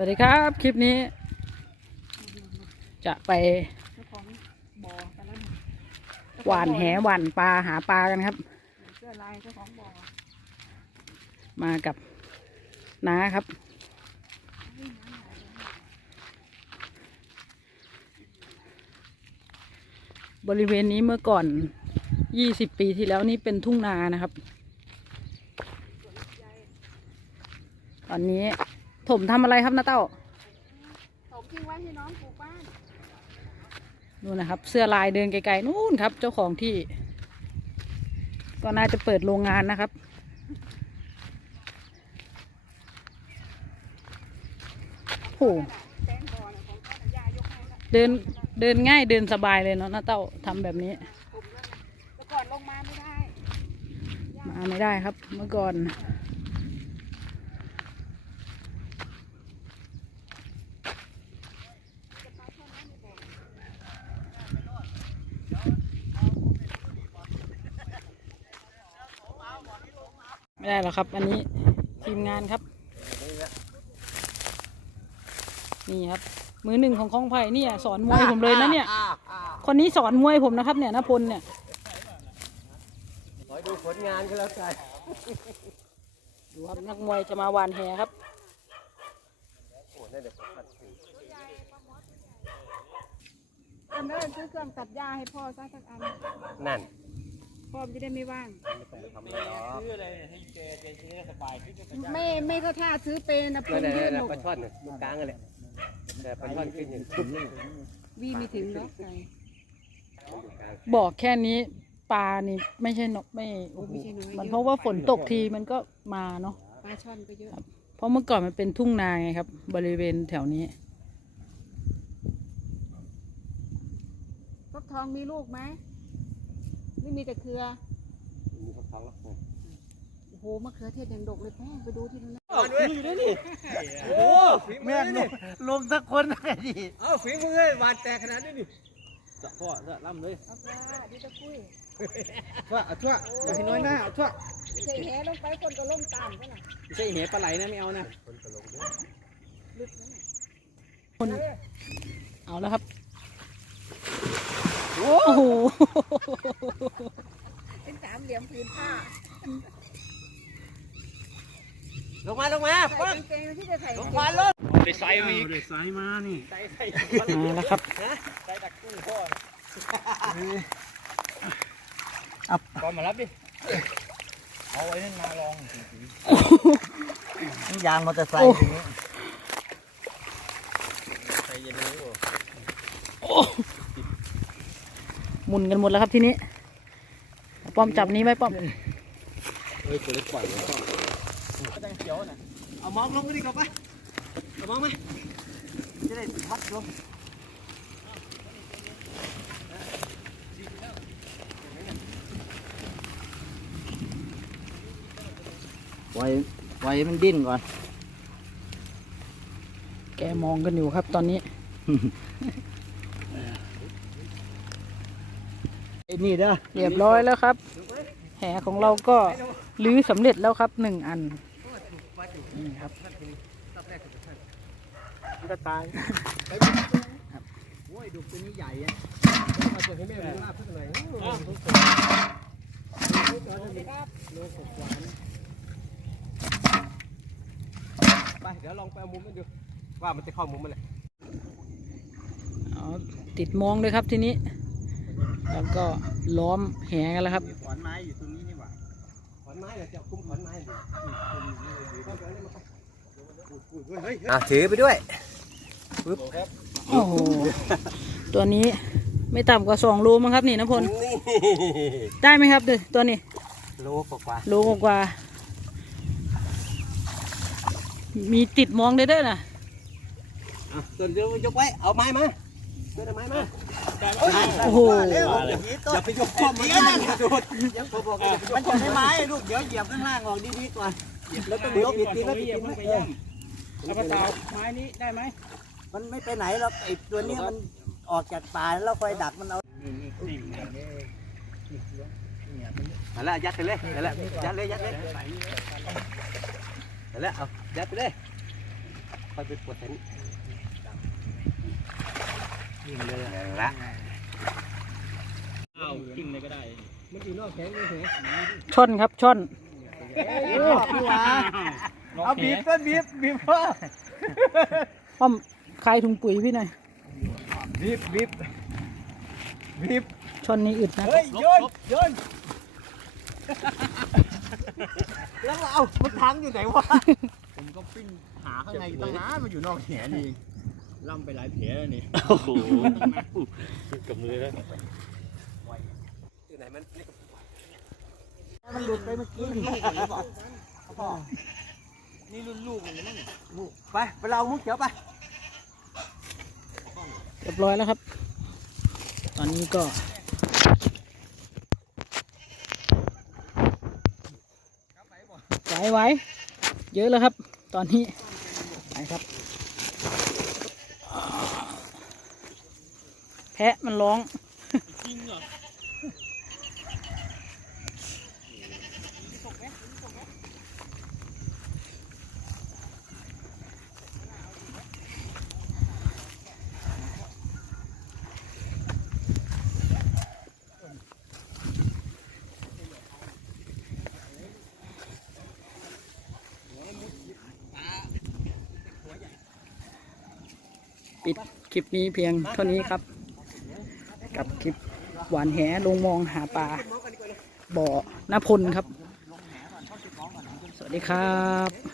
วัสดีครับ คลิปนี้ จะไปเจ้าของบ่อไปแล้วหวานแหหวานปลาหาปลากันครับ มากับน้าครับ บริเวณนี้เมื่อก่อน20ปีที่แล้วนี่เป็นทุ่งนานะครับ ตอนนี้ ถมทำอะไรครับน้าเต้าถมทิ้งไว้ให้น้องปลูกบ้านนู่นนะครับ เสื้อลายเดินไกลๆนู่นครับ เจ้าของที่ ก็น่าจะเปิดโรงงานนะครับ โหแตงบ่อน่ะของเขาน่ะยายกให้ละเดินเดินง่ายเดินสบายเลยเนาะน้าเต้าทำแบบนี้ผมแล้วนะแต่ก่อนลงมาไม่ได้ มาไม่ได้ครับเมื่อก่อน ไม่ได้หรอกครับ อันนี้ทีมงานครับ นี่ครับ มือหนึ่งของคลองไผ่เนี่ยสอนมวยผมเลยนะเนี่ย คนนี้สอนมวยผมนะครับ เนี่ยนพลเนี่ยขอดูผลงานก็แล้วกันดูครับนักมวยจะมาหวานแหครับโอ้นั่นเดี๋ยวผมพัดถึงอันเดินซื้อเครื่องตัดหญ้าให้พ่อซะสักอัน นั่น พ่อจะได้ไม่ว่างไม่ต้องทำอะไรหรอก ไม่ไม่เข้าท่าซื้อเป็นนะนั่พุ่นงน่ะยื่นนั่นหน่ะกปลาช่อนน่ะลูกกลางนั่นแหละแต่ปลาช่อนขึ้นอยู่อยู่กลางวีมีถึงเนาะไก่บอกแค่นี้ปลานี่ไม่ใช่นกไม่โอ้โหไม่ใช่น้อยมันเยเพราะว่าฝนตกทีมันก็มาเนาะปลาช่อนก็เยอะเพราะเมื่อก่อนมันเป็นทุ่งนาไงครับ บริเวณแถวนี้ ฟักทองมีลูกไหมไม่มีแต่เครือมีพวกเขาแล้ว โอ้โหมะเขือเทศยังดกเลยแป้งไปดูที่นั่นนะโอ้แม่ลงลงสักคนนะดิเอ้าฝีมือเอ้ยหวานแตกขนาดนี้นี่จะพ่อจะล่ำเลยเอาปลาดิตะกุ้ยทั่วเอาทั่วอย่าให้น้อยหน้าเอาทั่วไม่ใช่แหลงไปคนก็ล่มตามกันนะไม่ใช่เหปลาไหลนะไม่เอานะลึกนั่นน่ะคนเอาแล้วครับโอ้โหเป็นสามเหลี่ยมผืนผ้า ลงมาลงมาใส่กางเกงที่จะใส่ลกางงมาเกงลงไปใส่มีเด็กสายมานี่ใส่ใส่มาแล้วครับใส่ดักกุ้งพ่อก่อนมารับดิ เอาไว้นั่นมาลองยางมอเตอร์ไซโอ้ค์อย่างนี้ใส่เย็นนี้โอ้หมุนกันหมดแล้วครับทีนี้ ป้อมจับนี้ไว้ป้อมเฮ้ยตัวเล็กปล่อยเลยพ่อ แดงเขียวน่ะเอามองลงไปดิครับไปเอามองไหมจะได้มัดลงไว้ไว้มันดิ้นก่อน แกมองกันอยู่ครับตอนนี้ ไอ้นี่เด้อ เรียบร้อยแล้วครับ แหของเราก็รื้อสำเร็จแล้วครับหนึ่งอัน นี่ครับจะตายโอ้ยดูตัวนี้ใหญ่อะมาจะให้แม่ดูลาบสักหน่อยไปเดี๋ยวลองไปเอามุมมันดูว่ามันจะเข้ามุมมันแหละเอาติดมองเลยครับทีนี้ แล้วก็ล้อมแหกันแล้วครับมีขอนไม้อยู่ตรงนี้นี่หว่าขอนไม้เนี่ยจะคุ้มขอนไม้ อะถือไปด้วยโอ้โหตัวนี้ไม่ต่ำกว่าสองโลมั้งครับนี่นะพลนี่ได้ไหมครับตัวนี้โลกว่าโลกว่า มีติดมองได้ด้วยนะอะตัวเดียวยกไว้เอาไม้มาเดินเอาไม้มาโอ้โหอย่าไปยกข้อมันนะกระโดดยังพอบอกกันมันจะไม่ไม้ลูกเดี๋ยวเหยียบข้างล่างออกดีๆก่อน แล้วต้องยกอีกทีแล้วอีกทีนะเออแล้วก็ตาไม้นี้ได้ไหมมันไม่ไปไหนหรอกไอ้ตัวเนี้ยมันออกจากป่าแล้วคอยดักมันเอาเอาละยัดไปเลยเอาละยัดเลยยัดเลยเอาละเอายัดไปเลยค่อยไปปวดเส้นยิงเลยละอ้าวกินเลยก็ได้มันอยู่นอกแข็งเลยเหรอช่อนครับช่อน เอาบีบก็บีบบีบพ่อป้อมคลายถุงปุ๋ยพี่หน่อยบีบบีบบีบช่อนนี้อึดนะเฮ้ยโยนโยนแล้วเราเอามันทางอยู่ไหนวะผมก็ปิ้นหาข้างในตั้งนานมันอยู่นอกแขนนี่ล่ำไปหลายแผลแล้วนี่โอ้โหกับมือแล้วอยู่ไหนมัน มันหลุดไปเมื่อกี้ลูกมันบอกพ่อนี่รุ่นลูกมันมั้งลูกไปไปเรามุกเขียวไปเรียบร้อยแล้วครับ ตอนนี้ก็ไหวไหวเยอะแล้วครับ ตอนนี้ไปครับ แพะมันร้อง ปิดคลิปนี้เพียงเท่านี้ครับ กับคลิปหวานแหลงมองหาปลาบ่อนาพลครับ สวัสดีครับ